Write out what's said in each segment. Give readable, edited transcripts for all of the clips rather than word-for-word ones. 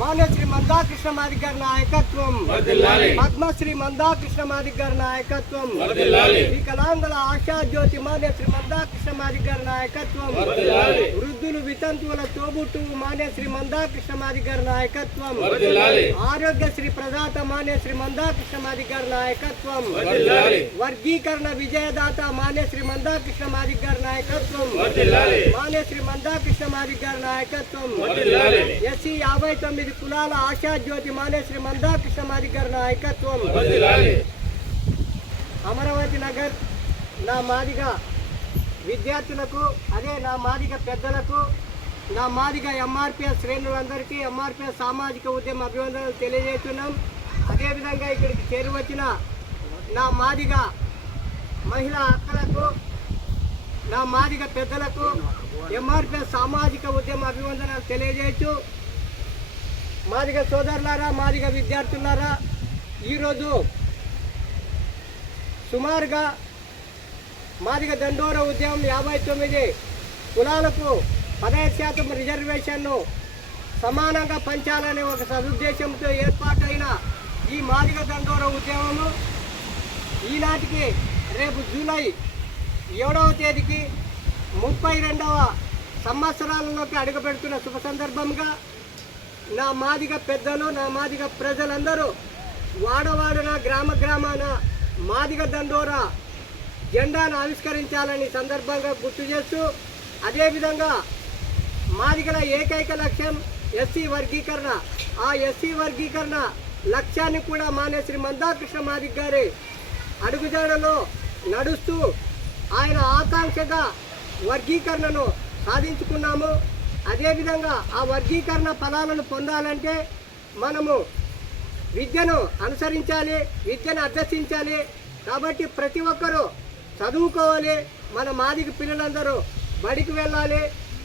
మాన్యశ్రీ మందాకృష్ణ మాదిగ గారి నాయకత్వం, పద్మశ్రీ మందాకృష్ణ మాదిగ గారి నాయకత్వం, వికలాంగుల ఆశాజ్యోతి మాన్యశ్రీ మందాకృష్ణ మాదిగ గారి నాయకత్వం, వృద్ధులు వితంతువుల తోబుట్టువు మాన్యశ్రీ మందాకృష్ణ మాదిగ గారి నాయకత్వం, ఆరోగ్యశ్రీ ప్రదాత మాన్యశ్రీ మందాకృష్ణ మాదిగ గారి నాయకత్వం, వర్గీకరణ విజయదాత మాన్యశ్రీ మందాకృష్ణ మాదిగ గారి నాయకత్వం, మాన్యశ్రీ మందాకృష్ణ మాదిగ గారి నాయకత్వం, ఎస్సీ 59 కులాల ఆశాజ్యోతి మాన్యశ్రీ మందాకృష్ణ మాదిగ గారి నాయకత్వం, అమరావతి నగర్ నా మాదిగ విద్యార్థులకు, అదే నా మాదిగ పెద్దలకు, నా మాదిగ ఎంఆర్పిఎస్ శ్రేణులందరికీ ఎంఆర్పిఎస్ సామాజిక ఉద్యమ అభివందనలు తెలియజేస్తున్నాం. అదేవిధంగా ఇక్కడికి చేరువచ్చిన నా మాదిగ మహిళా అక్కలకు, నా మాదిగ పెద్దలకు ఎంఆర్పిఎస్ సామాజిక ఉద్యమ అభివందనలు తెలియజేయచ్చు. మాదిగ సోదరులారా, మాదిగ విద్యార్థులారా, ఈరోజు సుమారుగా మాదిగ దండోర ఉద్యమం 59 కులాలకు 15% రిజర్వేషన్ను సమానంగా పంచాలనే ఒక సదుద్దేశంతో ఏర్పాటైన ఈ మాదిగ దండోర ఉద్యమము ఈనాటికి రేపు జూలై 7వ తేదీకి 32వ సంవత్సరాలలోకి అడుగుపెడుతున్న శుభ సందర్భంగా నా మాదిగ పెద్దలు, నా మాదిగ ప్రజలందరూ వాడవాడన గ్రామ గ్రామాన మాదిగ దండోర జెండాను ఆవిష్కరించాలని సందర్భంగా గుర్తు చేస్తూ, అదేవిధంగా మాదిగల ఏకైక లక్ష్యం ఎస్సీ వర్గీకరణ. ఆ ఎస్సీ వర్గీకరణ లక్ష్యాన్ని కూడా మాన్యశ్రీ మందాకృష్ణ మాదిగ గారి అడుగుజాడలో నడుస్తూ ఆయన ఆకాంక్షగా వర్గీకరణను సాధించుకున్నాము. అదేవిధంగా ఆ వర్గీకరణ ఫలాలను పొందాలంటే మనము విద్యను అనుసరించాలి, విద్యను అభ్యసించాలి. కాబట్టి ప్రతి ఒక్కరూ చదువుకోవాలి. మన మాదిగ పిల్లలందరూ బడికి వెళ్ళాలి.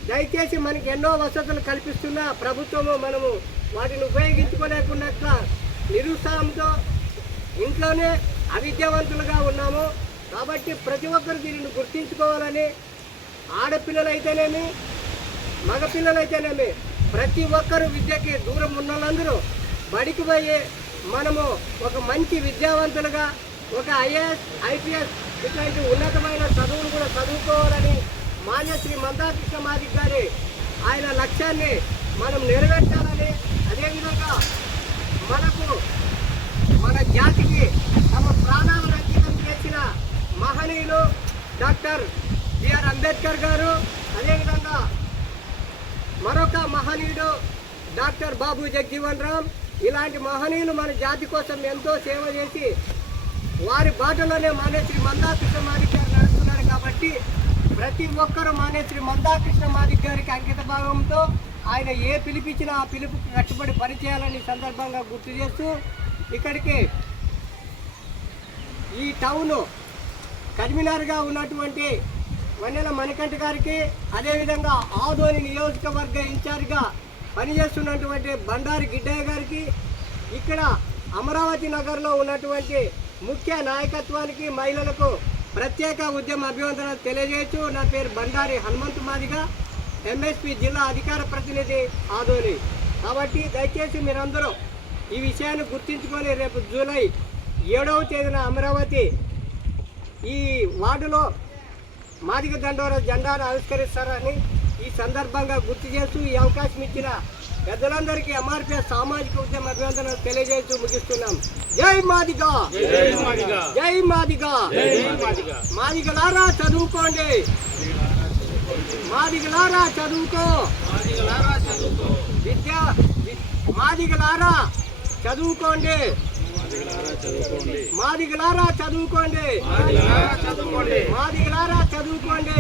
దయచేసి మనకి ఎన్నో వసతులు కల్పిస్తున్న ప్రభుత్వము మనము వాటిని ఉపయోగించుకోలేకున్నట్ల నిరుత్సాహంతో ఇంట్లోనే అవిద్యావంతులుగా ఉన్నాము. కాబట్టి ప్రతి ఒక్కరు దీనిని గుర్తించుకోవాలని, ఆడపిల్లలైతేనేమి మగపిల్లలైతేనేమి ప్రతి ఒక్కరు విద్యకి దూరం ఉన్న వాళ్ళందరూ బడికి పోయి మనము ఒక మంచి విద్యావంతులుగా ఒక ఐఏఎస్, ఐపీఎస్ ఇట్లాంటి ఉన్నతమైన చదువులు కూడా చదువుకోవాలని మాన్యశ్రీ మందాకృష్ణ మాదిగ గారి ఆయన లక్ష్యాన్ని మనం నెరవేర్చాలని, అదేవిధంగా మనకు మన జాతికి తమ ప్రాణాలను అంకితం చేసిన మహనీయులు డాక్టర్ బిఆర్ అంబేద్కర్ గారు, అదేవిధంగా మరొక మహనీయుడు డాక్టర్ బాబు జగజీవన్ రామ్. ఇలాంటి మహనీయులు మన జాతి కోసం ఎంతో సేవ చేసి వారి బాటలోనే మాన్యశ్రీ మందాకృష్ణ మాదిగ గారు నడుస్తున్నారు. కాబట్టి ప్రతి ఒక్కరూ మాన్యశ్రీ మందాకృష్ణ మాదిగ గారికి అంకిత భావంతో ఆయన ఏ పిలిపించినా ఆ పిలుపుకి కట్టుబడి పనిచేయాలని సందర్భంగా గుర్తు చేస్తూ, ఇక్కడికి ఈ టౌన్ కన్వీనర్గా ఉన్నటువంటి వన్నెల మణికంఠ గారికి, అదేవిధంగా ఆదోని నియోజకవర్గ ఇన్ఛార్జ్గా పనిచేస్తున్నటువంటి బండారి గిడ్డయ్య గారికి, ఇక్కడ అమరావతి నగర్లో ఉన్నటువంటి ముఖ్య నాయకత్వానికి, మహిళలకు ప్రత్యేక ఉద్యమ అభివందనలు తెలియజేయచ్చు. నా పేరు బండారి హనుమంతు మాదిగ, ఎంఎస్పీ జిల్లా అధికార ప్రతినిధి ఆదోని. కాబట్టి దయచేసి మీరందరూ ఈ విషయాన్ని గుర్తించుకొని రేపు జూలై 7వ తేదీన అమరావతి ఈ వార్డులో మాదిగ దండోర జెండాను ఆవిష్కరిస్తారని ఈ సందర్భంగా గుర్తు చేస్తూ ఈ అవకాశం ఇచ్చిన పెద్దలందరికీ ఎంఆర్పిఎస్ సామాజిక ఉద్యమ అభివందనలు తెలియజేస్తూ ముగిస్తున్నాం. జై మాదిగ, జై మాదిగ. మాదిగలారా చదువుకోండి, మాదిగలారా చదువుకో, విద్యా మాదిగలారా చదువుకోండి, మాదిగలారా చదువుకోండి, మాదిగలారా చదువుకోండి.